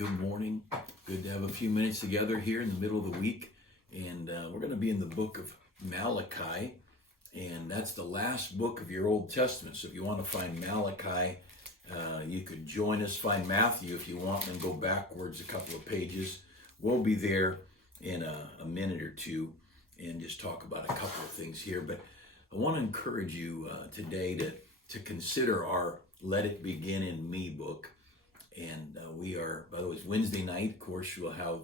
Good morning. Good to have a few minutes together here in the middle of the week. And we're going to be in the book of Malachi. And that's the last book of your Old Testament. So if you want to find Malachi, you could join us. Find Matthew if you want, and go backwards a couple of pages. We'll be there in a minute or two and just talk about a couple of things here. But I want to encourage you today to consider our Let It Begin in Me book. And we are, by the way, it's Wednesday night. Of course, we'll have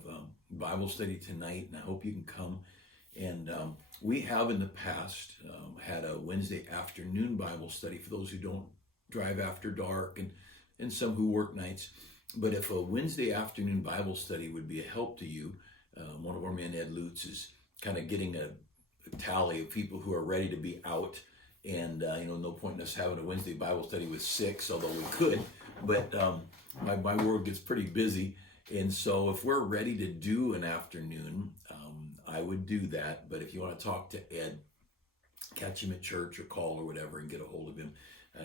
Bible study tonight, and I hope you can come. And we have in the past had a Wednesday afternoon Bible study for those who don't drive after dark and some who work nights. But if a Wednesday afternoon Bible study would be a help to you, one of our men, Ed Lutz, is kind of getting a tally of people who are ready to be out. And, no point in us having a Wednesday Bible study with 6, although we could. But my world gets pretty busy. And so if we're ready to do an afternoon, I would do that. But if you want to talk to Ed, catch him at church or call or whatever and get a hold of him.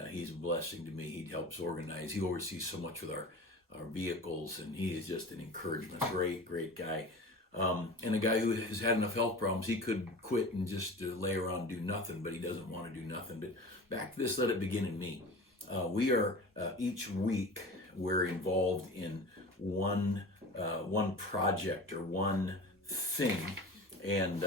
He's a blessing to me. He helps organize. He oversees so much with our vehicles, and he is just an encouragement. Great guy. And a guy who has had enough health problems, he could quit and just lay around and do nothing, but he doesn't want to do nothing. But back to this, Let It Begin in Me. We are, each week, we're involved in one project or one thing. And,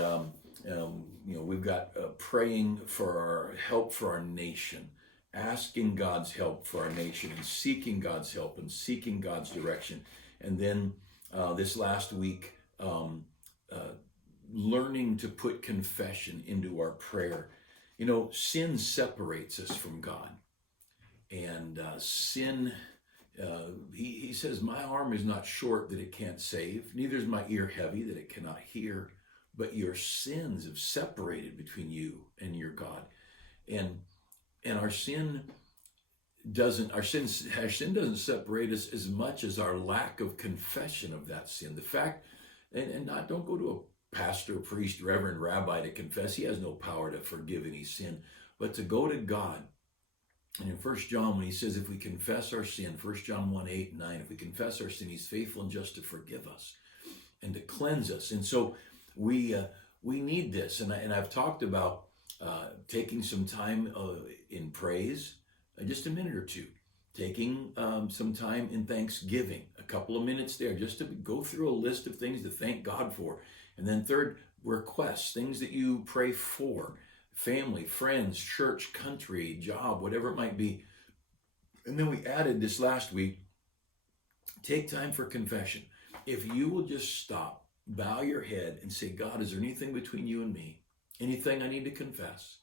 we've got praying for our help for our nation, asking God's help for our nation, and seeking God's help and seeking God's direction. And then this last week, learning to put confession into our prayer. Sin separates us from God. And sin, he says, my arm is not short that it can't save, neither is my ear heavy that it cannot hear, but your sins have separated between you and your God. And our sin doesn't separate us as much as our lack of confession of that sin. The fact, don't go to a pastor, priest, reverend, rabbi to confess. He has no power to forgive any sin, but to go to God. And in 1 John, when he says, if we confess our sin, 1 John 1, 8 and 9, if we confess our sin, he's faithful and just to forgive us and to cleanse us. And so we need this. And I've talked about taking some time in praise, just a minute or two, taking some time in thanksgiving, a couple of minutes there, just to go through a list of things to thank God for. And then third, requests, things that you pray for. Family, friends, church, country, job, whatever it might be. And then we added this last week, take time for confession. If you will just stop, bow your head and say, God, is there anything between you and me? Anything I need to confess?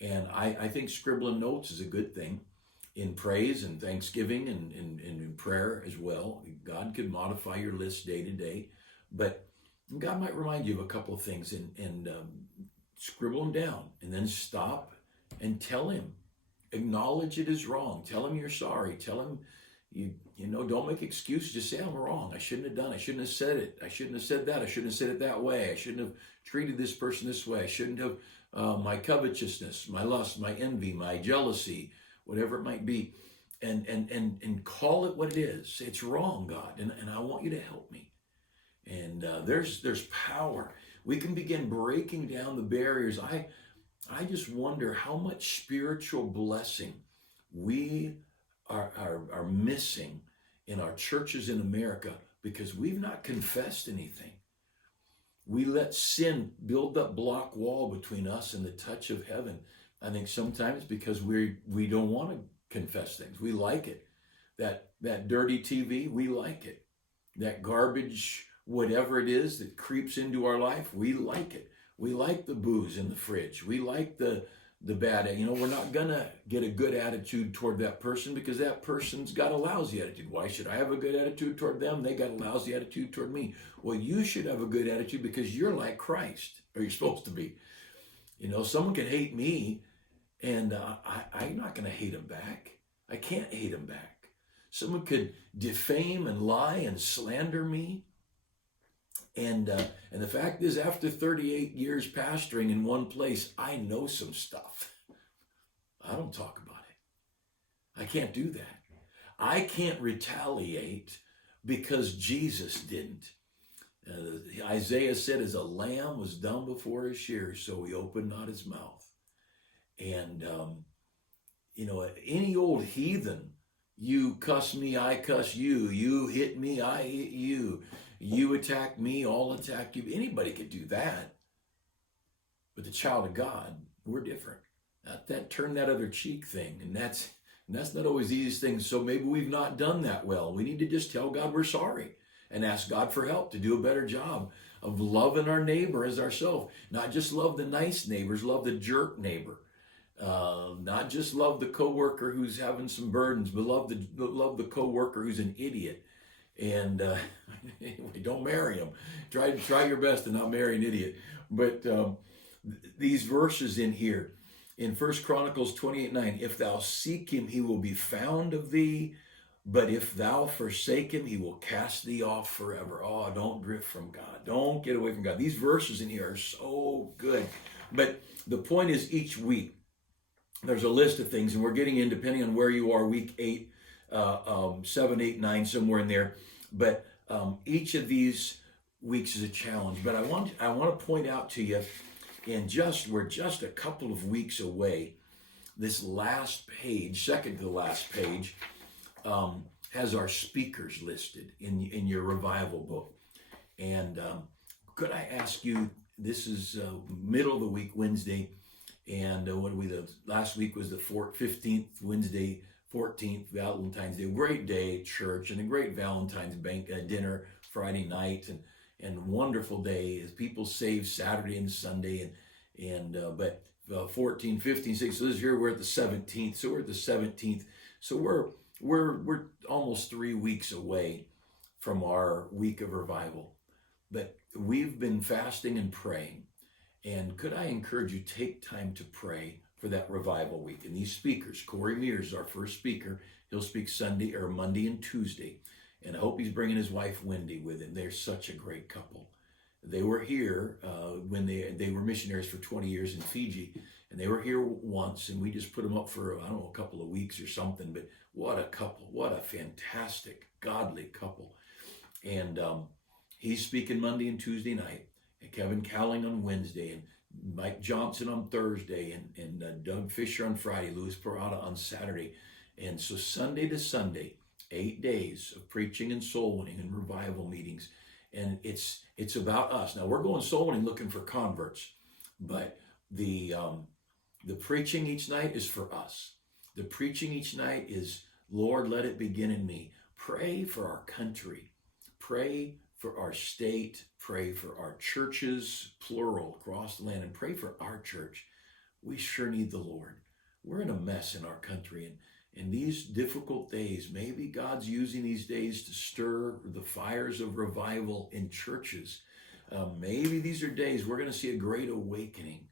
And I think scribbling notes is a good thing in praise and thanksgiving and in prayer as well. God could modify your list day to day, but God might remind you of a couple of things and scribble them down, and then stop and tell him. Acknowledge it is wrong. Tell him you're sorry. Tell him, don't make excuses. Just say, I'm wrong. I shouldn't have done it. I shouldn't have said it. I shouldn't have said that. I shouldn't have said it that way. I shouldn't have treated this person this way. I shouldn't have my covetousness, my lust, my envy, my jealousy, whatever it might be. And call it what it is. It's wrong, God, and I want you to help me. And there's power. We can begin breaking down the barriers. I just wonder how much spiritual blessing we are missing in our churches in America because we've not confessed anything. We let sin build that block wall between us and the touch of heaven. I think sometimes because we don't want to confess things. We like it. That dirty TV, we like it. That garbage, whatever it is that creeps into our life, we like it. We like the booze in the fridge. We like the bad, we're not gonna get a good attitude toward that person because that person's got a lousy attitude. Why should I have a good attitude toward them? They got a lousy attitude toward me. Well, you should have a good attitude because you're like Christ, or you're supposed to be. Someone can hate me and I'm not gonna hate them back. I can't hate them back. Someone could defame and lie and slander me. And the fact is, after 38 years pastoring in one place, I know some stuff. I don't talk about it. I can't do that. I can't retaliate because Jesus didn't. Isaiah said, as a lamb was dumb before his shears, so he opened not his mouth. And, any old heathen, you cuss me, I cuss you. You hit me, I hit you. You attack me, I'll attack you. Anybody could do that. But the child of God, we're different. That turn that other cheek thing. And that's not always the easiest thing. So maybe we've not done that well. We need to just tell God we're sorry and ask God for help to do a better job of loving our neighbor as ourselves. Not just love the nice neighbors, love the jerk neighbor. Not just love the coworker who's having some burdens, but love the coworker who's an idiot. And anyway, don't marry him. Try your best to not marry an idiot. But these verses in here, in 1 Chronicles 28:9, if thou seek him, he will be found of thee. But if thou forsake him, he will cast thee off forever. Oh, don't drift from God. Don't get away from God. These verses in here are so good. But the point is, each week, there's a list of things, and we're getting in, depending on where you are, week 8, 7, 8, 9, somewhere in there. But each of these weeks is a challenge. But I want to point out to you, we're just a couple of weeks away. This last page, second to the last page, has our speakers listed in your revival book. And could I ask you, this is middle of the week, Wednesday, and last week was the 15th, Wednesday, 14th, Valentine's Day. Great day at church, and a great Valentine's dinner Friday night, and wonderful day as people saved Saturday and Sunday, but 14, 15, 16, so this year we're at the 17th, so we're at the 17th, so we're almost 3 weeks away from our week of revival. But we've been fasting and praying. And could I encourage you, take time to pray for that revival week. And these speakers, Corey Mears is our first speaker. He'll speak Sunday or Monday and Tuesday. And I hope he's bringing his wife, Wendy, with him. They're such a great couple. They were here when they were missionaries for 20 years in Fiji. And they were here once, and we just put them up for, a couple of weeks or something. But what a couple. What a fantastic, godly couple. And he's speaking Monday and Tuesday night. And Kevin Cowling on Wednesday, and Mike Johnson on Thursday, and Doug Fisher on Friday, Louis Parada on Saturday. And so Sunday to Sunday, 8 days of preaching and soul winning and revival meetings. And it's about us. Now we're going soul winning looking for converts, but the preaching each night is for us. The preaching each night is, Lord, let it begin in me. Pray for our country. Pray for our state, pray for our churches, plural, across the land, and pray for our church. We sure need the Lord. We're in a mess in our country, and in these difficult days, maybe God's using these days to stir the fires of revival in churches. Maybe these are days we're going to see a great awakening.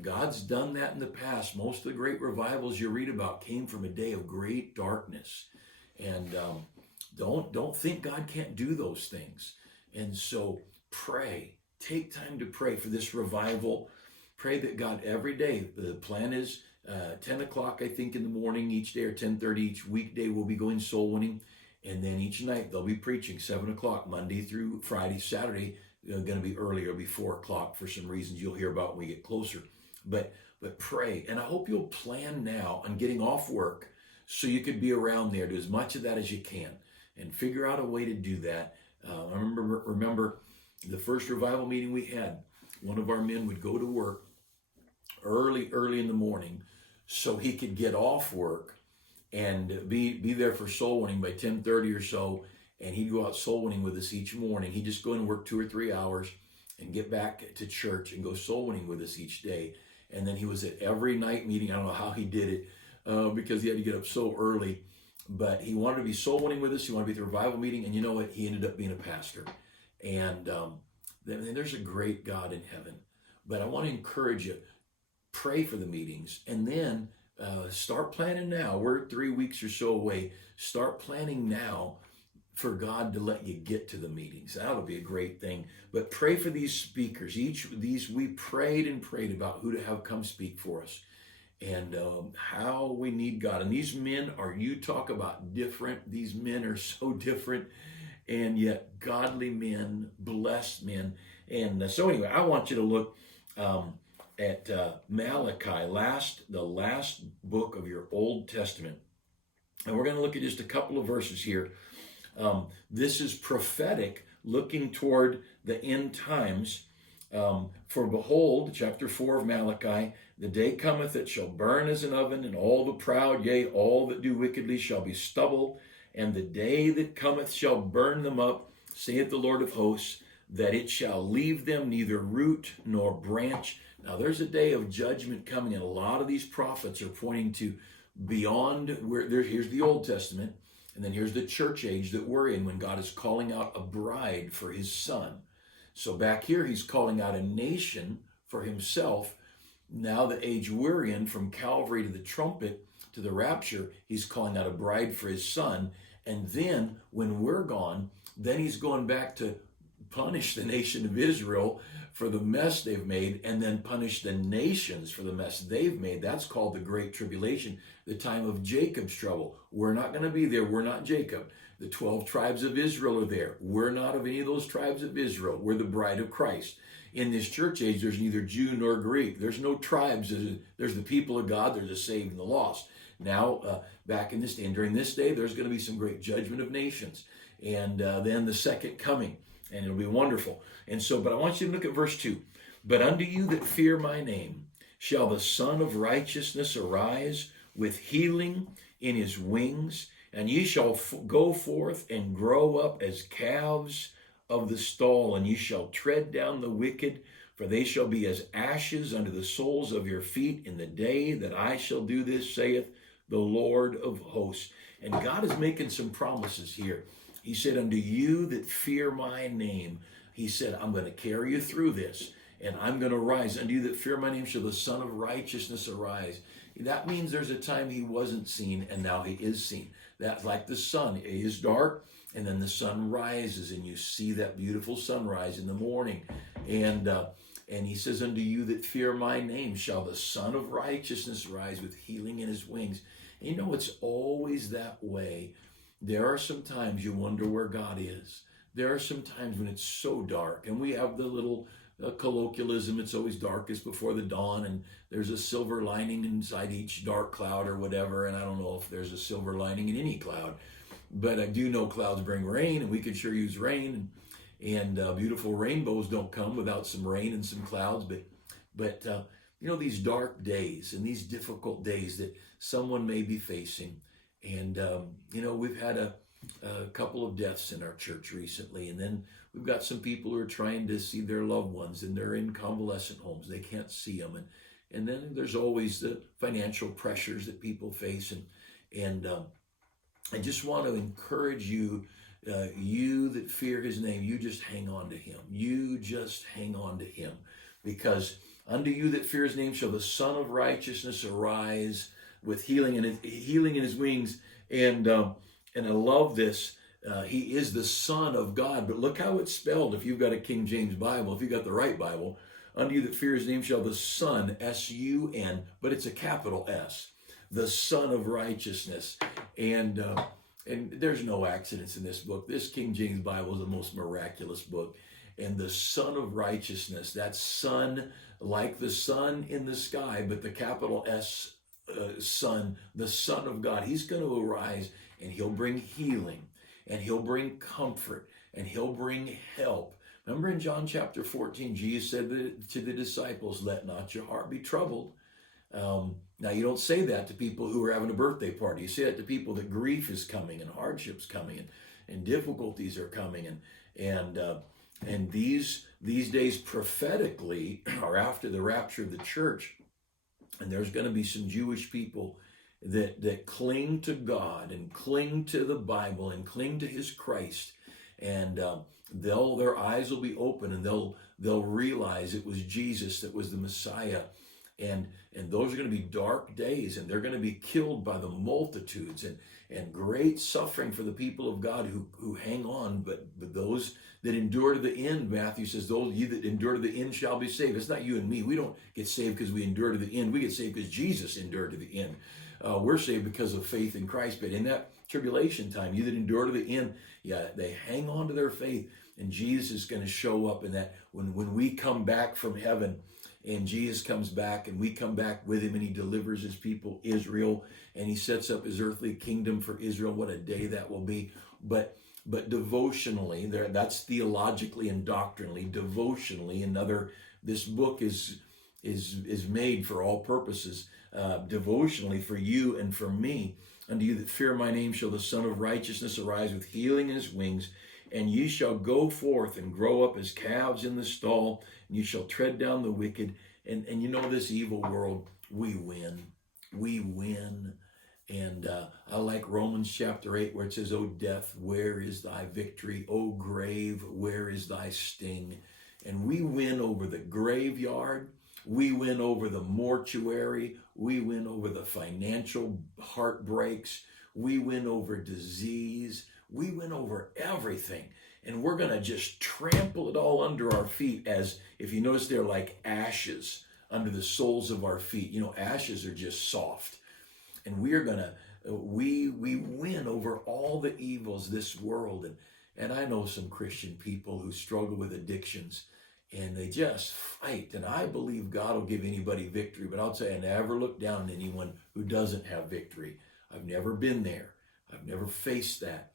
God's done that in the past. Most of the great revivals you read about came from a day of great darkness. And don't think God can't do those things. And so pray. Take time to pray for this revival. Pray that God every day, the plan is 10 o'clock, I think, in the morning each day, or 10:30 each weekday, we'll be going soul winning. And then each night they'll be preaching 7 o'clock, Monday through Friday. Saturday, going to be earlier, it'll be 4 o'clock for some reasons you'll hear about when we get closer. But pray. And I hope you'll plan now on getting off work so you could be around there. Do as much of that as you can. And figure out a way to do that. I remember the first revival meeting we had, one of our men would go to work early in the morning so he could get off work and be there for soul winning by 10:30 or so, and he'd go out soul winning with us each morning. He'd just go in and work 2 or 3 hours and get back to church and go soul winning with us each day. And then he was at every night meeting. I don't know how he did it because he had to get up so early. But he wanted to be soul winning with us. He wanted to be at the revival meeting. And you know what? He ended up being a pastor. And then there's a great God in heaven. But I want to encourage you, pray for the meetings. And then start planning now. We're 3 weeks or so away. Start planning now for God to let you get to the meetings. That'll be a great thing. But pray for these speakers. Each of these, we prayed and prayed about who to have come speak for us. And how we need God. And these men are, you talk about different, these men are so different. and yet godly men, blessed men. And so anyway, I want you to look at Malachi, the last book of your Old Testament. And we're going to look at just a couple of verses here. This is prophetic, looking toward the end times. For behold, chapter 4 of Malachi, the day cometh that shall burn as an oven, and all the proud, yea, all that do wickedly shall be stubble. And the day that cometh shall burn them up, saith the Lord of hosts, that it shall leave them neither root nor branch. Now there's a day of judgment coming, and a lot of these prophets are pointing to beyond where here's the Old Testament, and then here's the church age that we're in, when God is calling out a bride for his son. So back here, he's calling out a nation for himself. Now the age we're in, from Calvary to the trumpet to the rapture, he's calling out a bride for his son. And then when we're gone, then he's going back to punish the nation of Israel for the mess they've made, and then punish the nations for the mess they've made. That's called the Great Tribulation, the time of Jacob's trouble. We're not going to be there. We're not Jacob. The 12 tribes of Israel are there. We're not of any of those tribes of Israel. We're the bride of Christ. In this church age, there's neither Jew nor Greek. There's no tribes. There's the people of God. There's the saved and the lost. Now, back in this day, and during this day, there's going to be some great judgment of nations. And then the second coming. And it'll be wonderful. And so, but I want you to look at verse 2. But unto you that fear my name shall the Son of Righteousness arise with healing in his wings, and ye shall go forth and grow up as calves of the stall, and ye shall tread down the wicked, for they shall be as ashes under the soles of your feet in the day that I shall do this, saith the Lord of hosts. And God is making some promises here. He said, unto you that fear my name, he said, I'm going to carry you through this, and I'm going to rise. Unto you that fear my name shall the Son of Righteousness arise. That means there's a time he wasn't seen, and now he is seen. That's like the sun. It is dark, and then the sun rises, and you see that beautiful sunrise in the morning. And he says, unto you that fear my name shall the Son of Righteousness rise with healing in his wings. And you know, it's always that way. There are some times you wonder where God is. There are some times when it's so dark, and we have the little colloquialism, it's always darkest before the dawn, and there's a silver lining inside each dark cloud or whatever, and I don't know if there's a silver lining in any cloud, but I do know clouds bring rain, and we could sure use rain, and beautiful rainbows don't come without some rain and some clouds, but you know, these dark days and these difficult days that someone may be facing. And, you know, we've had a couple of deaths in our church recently. And then we've got some people who are trying to see their loved ones, and they're in convalescent homes. They can't see them. And then there's always the financial pressures that people face. And I just want to encourage you, you that fear his name, you just hang on to him. You just hang on to him. Because unto you that fear his name shall the Son of Righteousness arise with healing in his wings. And I love this. He is the Son of God. But look how it's spelled if you've got a King James Bible, if you've got the right Bible. Unto you that fear his name shall the Son, S-U-N, but it's a capital S, the Son of Righteousness. And there's no accidents in this book. This King James Bible is the most miraculous book. And the Son of Righteousness, that Son, like the sun in the sky, but the capital S, Son, the Son of God, he's going to arise, and he'll bring healing, and he'll bring comfort, and he'll bring help. Remember in John chapter 14, Jesus said to the disciples, let not your heart be troubled. Now, you don't say that to people who are having a birthday party. You say that to people that grief is coming, and hardship's coming, and difficulties are coming, and these days prophetically are after the rapture of the church. And there's going to be some Jewish people that cling to God and cling to the Bible and cling to his Christ. And their eyes will be open, and they'll realize it was Jesus that was the Messiah. And those are going to be dark days, and they're going to be killed by the multitudes, and great suffering for the people of God who hang on. But those that endure to the end, Matthew says, those you that endure to the end shall be saved. It's not you and me. We don't get saved because we endure to the end. We get saved because Jesus endured to the end. We're saved because of faith in Christ. But in that tribulation time. You that endure to the end, yeah, they hang on to their faith, and Jesus is going to show up in that when we come back from heaven, and Jesus comes back, and we come back with him, and he delivers his people, Israel, and he sets up his earthly kingdom for Israel. What a day that will be. But devotionally, that's theologically and doctrinally. Devotionally, this book is made for all purposes. Devotionally, for you and for me. Unto you that fear my name shall the Son of Righteousness arise with healing in his wings, and ye shall go forth and grow up as calves in the stall, and you shall tread down the wicked. And you know, this evil world, we win. We win. And I like Romans chapter 8, where it says, O death, where is thy victory? O grave, where is thy sting? And we win over the graveyard. We win over the mortuary. We win over the financial heartbreaks. We win over disease. We win over everything. And we're going to just trample it all under our feet, as if you notice, they're like ashes under the soles of our feet. You know, ashes are just soft. And we win over all the evils of this world. And I know some Christian people who struggle with addictions, and they just fight. And I believe God will give anybody victory, but I'll say I never look down on anyone who doesn't have victory. I've never been there. I've never faced that.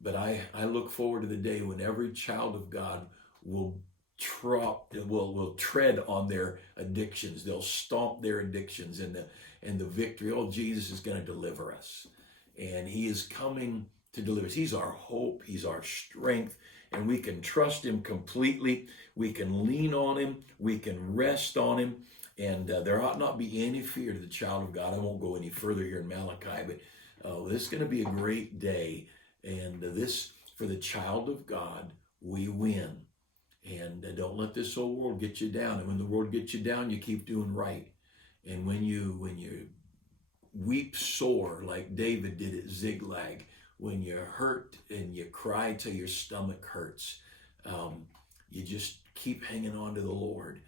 But I look forward to the day when every child of God will tread on their addictions. They'll stomp their addictions, and the victory. Oh, Jesus is going to deliver us, and he is coming to deliver us. He's our hope. He's our strength, and we can trust him completely. We can lean on him. We can rest on him, and there ought not be any fear to the child of God. I won't go any further here in Malachi, but this is going to be a great day, and this, for the child of God, we win. And don't let this whole world get you down. And when the world gets you down, you keep doing right. And when you weep sore like David did at Ziklag, when you're hurt and you cry till your stomach hurts, you just keep hanging on to the Lord.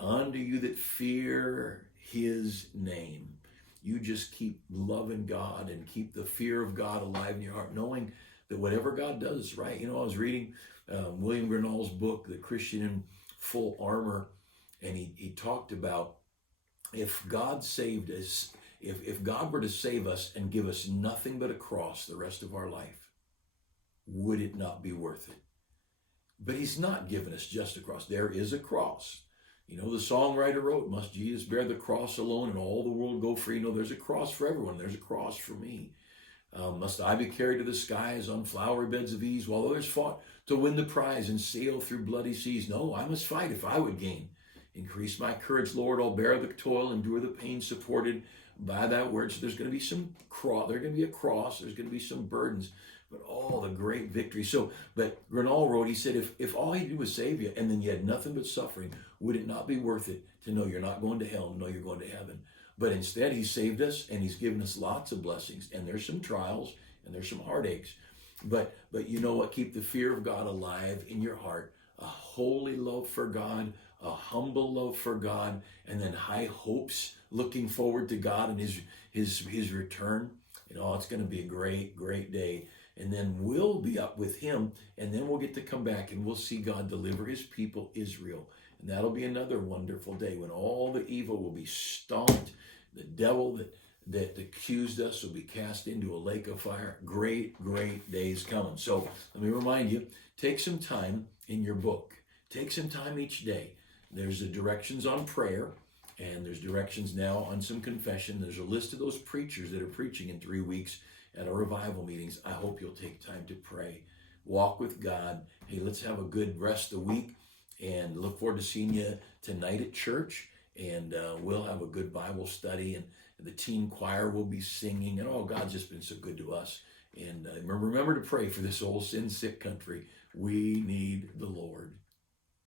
Unto you that fear his name. You just keep loving God and keep the fear of God alive in your heart, knowing that whatever God does is right. You know, I was reading William Gurnall's book, The Christian in Full Armor, and he talked about, if God saved us, if God were to save us and give us nothing but a cross the rest of our life, would it not be worth it? But he's not given us just a cross. There is a cross. You know, the songwriter wrote, must Jesus bear the cross alone and all the world go free? No, there's a cross for everyone. There's a cross for me. Must I be carried to the skies on flowery beds of ease while others fought to win the prize and sail through bloody seas? No, I must fight if I would gain. Increase my courage, Lord. I'll bear the toil, endure the pain, supported by that word. So there's going to be some cross. There's going to be a cross. There's going to be some burdens, but all the great victory. So, but Gurnall wrote, he said, if all he did was save you, and then you had nothing but suffering, would it not be worth it to know you're not going to hell, to know you're going to heaven? But instead, he saved us, and he's given us lots of blessings. And there's some trials, and there's some heartaches. But you know what? Keep the fear of God alive in your heart. A holy love for God, a humble love for God, and then high hopes, looking forward to God and his return. You know, it's going to be a great, great day. And then we'll be up with him, and then we'll get to come back, and we'll see God deliver his people, Israel. And that'll be another wonderful day when all the evil will be stomped. The devil that accused us will be cast into a lake of fire. Great, great days coming. So let me remind you, take some time in your book. Take some time each day. There's the directions on prayer, and there's directions now on some confession. There's a list of those preachers that are preaching in 3 weeks at our revival meetings. I hope you'll take time to pray. Walk with God. Hey, let's have a good rest of the week, and look forward to seeing you tonight at church. And we'll have a good Bible study, and the teen choir will be singing. And God's just been so good to us. And remember to pray for this old sin-sick country. We need the Lord.